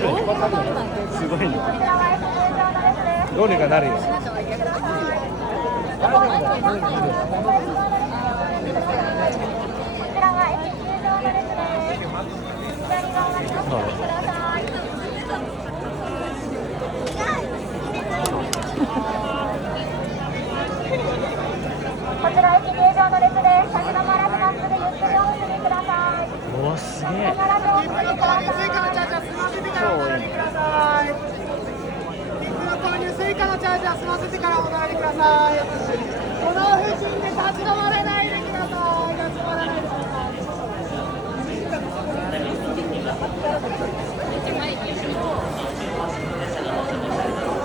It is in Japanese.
すごいね。どうにかなるよ。こちら駅入場の列です。先のまらずまっすぐゆっくりお進みください。おー、すげえ。必ずお進みください。スイカのチャージは済ませてからお乗りください。切符の購入、スイカのチャージは済ませてからお乗りください。